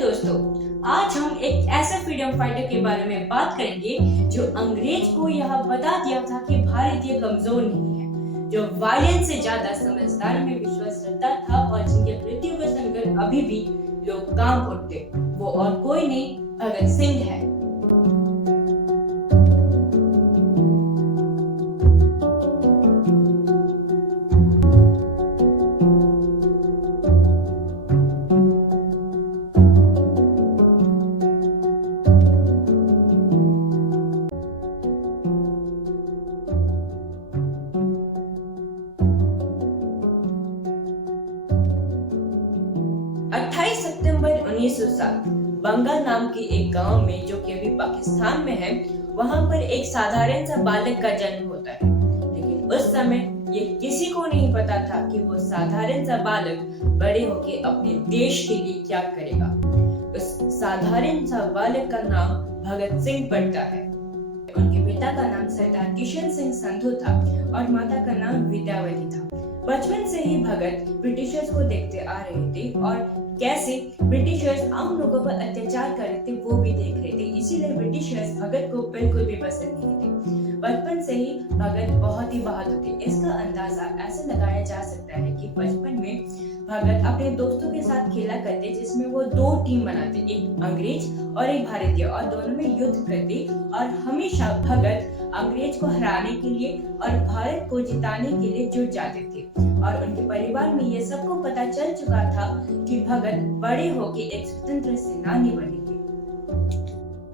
दोस्तों, आज हम एक ऐसे फ्रीडम फाइटर के बारे में बात करेंगे जो अंग्रेज को यह बता दिया था कि भारतीय कमजोर नहीं है, जो वायलेंस से ज्यादा समझदारी में विश्वास रखता था और जिनके मृत्यु को सुनकर अभी भी लोग कांप उठते। वो और कोई नहीं, भगत सिंह है। 28 सितंबर 1907 बंगाल नाम के एक गांव में, जो कि अभी पाकिस्तान में है, वहां पर एक साधारण सा बालक का जन्म होता है। लेकिन उस समय ये किसी को नहीं पता था कि वो साधारण सा बालक बड़े होके अपने देश के लिए क्या करेगा। उस साधारण सा बालक का नाम भगत सिंह पड़ता है। उनके पिता का नाम सरदार किशन सिंह संधू था और माता का नाम विद्यावती था। बचपन से ही भगत ब्रिटिशर्स को देखते आ रहे थे और कैसे ब्रिटिशर्स आम लोगों पर अत्याचार कर रहे थे वो भी देख रहे थे। इसीलिए ब्रिटिशर्स भगत को बिल्कुल भी पसंद नहीं थे। बचपन से ही भगत बहुत ही बहादुर थे। इसका अंदाजा ऐसे लगाया जा सकता है कि बचपन में भगत अपने दोस्तों के साथ खेला करते, जिसमें वो दो टीम बनाते, एक अंग्रेज और एक भारतीय, और दोनों में युद्ध करते। और हमेशा भगत अंग्रेज को हराने के लिए और भारत को जिताने के लिए जुट जाते थे। और उनके परिवार में ये सबको पता चल चुका था कि भगत बड़े होके एक स्वतंत्र सेनानी बनेंगे।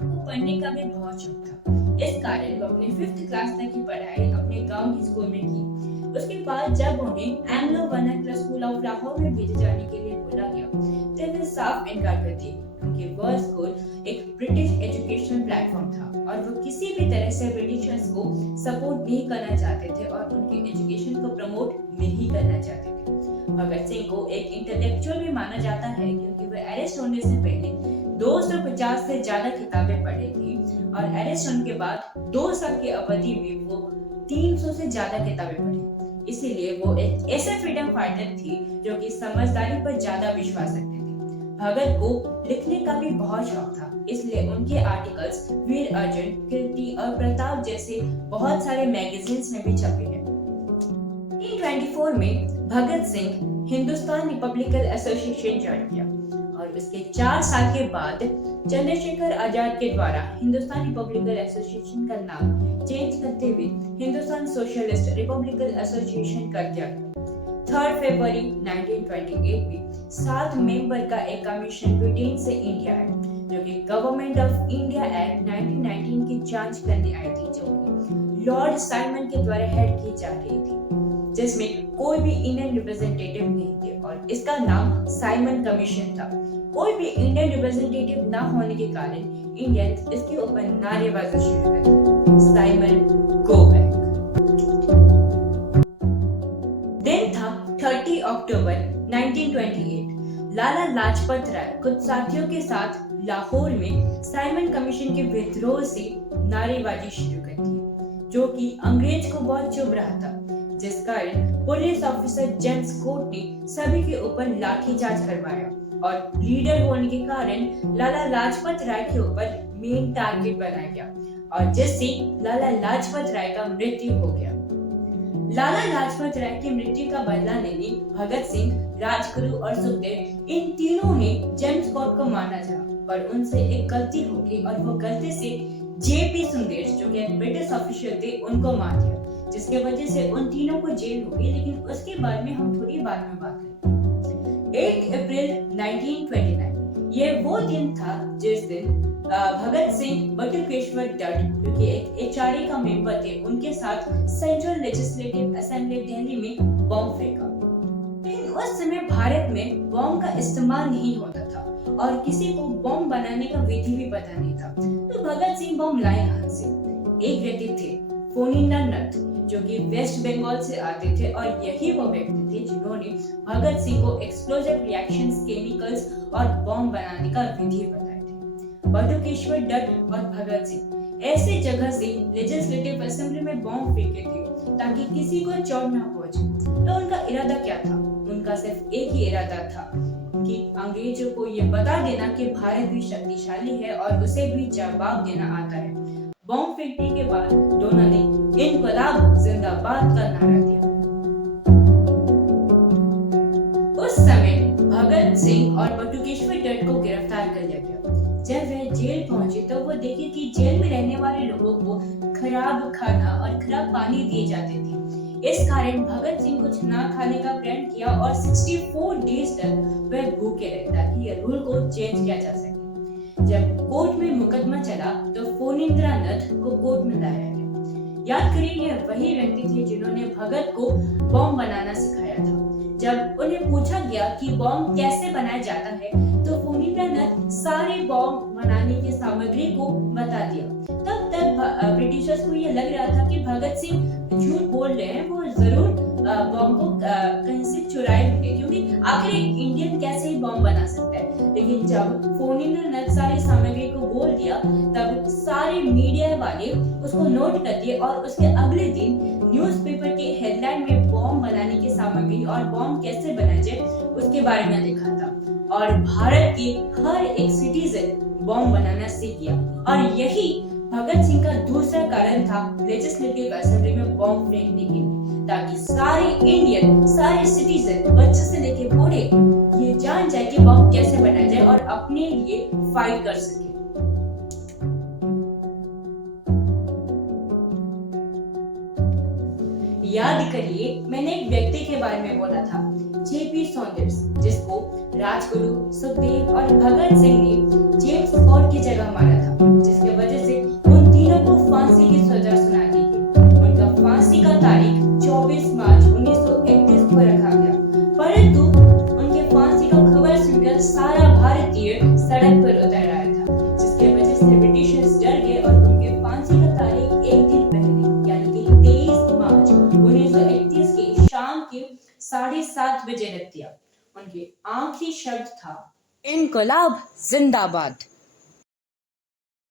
वो पढ़ने का भी बहुत शौक था। इस कारण वो अपने 5th क्लास तक की पढ़ाई अपने गांव के स्कूल में की। उसके बाद जब उन्हें Anglo vernacular school of Lahore में भेजे जाने के लिए बोला गया, तो वे साफ इनकार कर दिए, क्योंकि वह स्कूल एक ब्रिटिश एजुकेशनल प्लेटफॉर्म था और वो किसी भी तरह से ब्रिटिशर्स को सपोर्ट नहीं करना चाहते थे और उनकी एजुकेशन को प्रमोट नहीं करना चाहते थे। भगत सिंह को एक इंटेलेक्चुअल भी माना जाता है, क्योंकि वह अरेस्ट होने से पहले 250 से ज्यादा किताबें पढ़ी थी और अरेस्ट होने के बाद 2 साल की अवधि में वो 300 से ज्यादा किताबें पढ़ी। इसीलिए वो एक ऐसे फ्रीडम फाइटर थी जो कि समझदारी पर ज्यादा विश्वास रखते थे। भगत को लिखने का भी बहुत शौक था, इसलिए उनके आर्टिकल्स वीर अर्जुन, कीर्ति और प्रताप जैसे बहुत सारे मैगजीन्स में भी छपे हैं। 1924 में Bhagat Singh Hindustan republican association join किया और उसके 4 साल के बाद चंद्रशेखर आजाद के द्वारा हिंदुस्तान रिपब्लिकन एसोसिएशन का नाम चेंज करते हुए हिंदुस्तान सोशलिस्ट रिपब्लिकन एसोसिएशन कर दिया गया। 3 फरवरी 1928 में 7 मेंबर का एक कमीशन ब्रिटेन से इंडिया आया, जो कि गवर्नमेंट ऑफ इंडिया एक्ट 1919 की जांच करने आई थी, जो कि लॉर्ड साइमन के द्वारा हेड की जा रही थी, जिसमें कोई भी इंडियन रिप्रेजेंटेटिव नहीं थे और इसका नाम साइमन कमीशन था। कोई भी इंडियन रिप्रेजेंटेटिव ना होने के कारण इंडियंस इसके ऊपर नारेबाजी शुरू कर दी, साइमन गो बैक। दिन था 30 अक्टूबर 1928। लाला लाजपत राय कुछ साथियों के साथ लाहौर में साइमन कमीशन के विद्रोह से नारेबाजी शुरू कर दी, जो कि अंग्रेज को बहुत चुभ रहा था, जिस कारण पुलिस ऑफिसर जेम्स कोर्ट ने सभी के ऊपर लाठीचार्ज करवाया और लीडर होने के कारण लाला लाजपत राय के ऊपर मेन टारगेट बनाया गया और जिससे लाला लाजपत राय का मृत्यु हो गया। लाला लाजपत राय की मृत्यु का बदला लेने भगत सिंह, राजगुरु और सुखदेव, इन तीनों ने जेम्स कोर्ट को मारना चाहा, पर उनसे एक गलती हो गई और वो गलती से जेपी सुंदेश, जो कि ब्रिटिश ऑफिशियल थे, उनको मार दिया, जिसके वजह से उन तीनों को जेल हो गई। लेकिन उसके बारे में हम थोड़ी बाद में बात करेंगे। 8 अप्रैल 1929 ये वो दिन था जिस दिन भगत सिंह बटुकेश्वर दत्त, जो कि एक एचआरए का मेंबर थे, उनके साथ सेंट्रल लेजिस्लेटिव असेंबली दिल्ली में बम फेंका। लेकिन उस समय भारत में बम का इस्तेमाल नहीं होता था और किसी को बम बनाने का विधि भी पता नहीं था, तो भगत सिंह बम लाए कहां से? एक व्यक्ति थे फोनिंद्रनाथ, जो कि वेस्ट बंगाल से आते थे और यही वो व्यक्ति थे जिन्होंने भगत सिंह को एक्सप्लोजिव रिएक्शंस, केमिकल्स और बम बनाने का विधि बताए थे। बटुकेश्वर दत्त और भगत सिंह ऐसे जगह से लेजिस्लेटिव असेंबली में बम फेंके थे ताकि किसी को चोट ना पहुंचे। तो उनका इरादा क्या था? उनका सिर्फ एक ही इरादा था कि अंग्रेजों को ये बता देना कि भारत भी शक्तिशाली है और उसे भी जवाब देना आता है। बॉम्ब फेंकने के बाद दोनों ने इनकलाब जिंदाबाद का नारा दिया। उस समय भगत सिंह और बटुकेश्वर दत्त को गिरफ्तार कर लिया गया। जब वह जेल पहुंचे तो वो देखे कि जेल में रहने वाले लोगों को खराब खाना और खराब पानी दिए जाते थे। इस कारण भगत सिंह कुछ ना खाने का प्रण किया और 64 डेज तक वह भूखे रहे ताकि यह रूल को चेंज किया जा सके। जब कोर्ट में मुकदमा चला तो फोनिंद्रनाथ को कोर्ट में लाया गया। याद करिए, यह वही व्यक्ति थे जिन्होंने भगत को बॉम्ब बनाना सिखाया था। जब उन्हें पूछा गया कि बॉम्ब कैसे बनाया जाता है तो फोनिंद्रनाथ सारे बॉम्ब बनाने की सामग्री को बता दिया। तब तक ब्रिटिशर्स को यह लग रहा था कि भगत सिंह झूठ बोल रहे हैं, वो जरूर बॉम्ब को कहीं से चुराए होंगे, क्योंकि आखिर एक इंडियन कैसे ही बॉम्ब बना सकता है। लेकिन जब फोनिंद्रनाथ सारी सामग्री को बोल दिया तब सारे मीडिया वाले उसको नोट कर दिए और उसके अगले दिन न्यूज़पेपर के हेडलाइन में बॉम्ब बनाने की सामग्री और बॉम्ब कैसे बनाया जाए उसके बारे में लिखा था। और भारत के हर एक सिटीजन बॉम्ब बनाना सीख गया। और यही भगत सिंह का दूसरा कारण था लेजिस्लेटिव असेंबली में बॉम्ब फेंकने के लिए, ताकि सारे इंडियन, सारे सिटीजन, बच्चे से लेके बूढ़े ये जान जाए कि बॉम्ब कैसे बनाया जाए और अपने लिए फाइट कर सके। याद करिए, मैंने एक व्यक्ति के बारे में बोला था, जेपी सॉन्डर्स, जिसको राजगुरु, सुखदेव और भगत सिंह ने जेम्स फॉर्ड की जगह मारा था, जिसकी वजह से उन तीनों को फांसी की सजा सुना दी गई। उनका फांसी का तारीख 24 मार्च 1931 को रखा गया, परंतु उनके फांसी का खबर सुनकर सारा भारतीय सड़क पर उतर आया था, जिसकी वजह से ब्रिटिशर्स डर गए और उनके फांसी का तारीख एक दिन पहले यानी कि 23 मार्च 1931 के शाम के 7:30 बजे रख दिया। उनके आखिरी शब्द था, इनकलाब जिंदाबाद।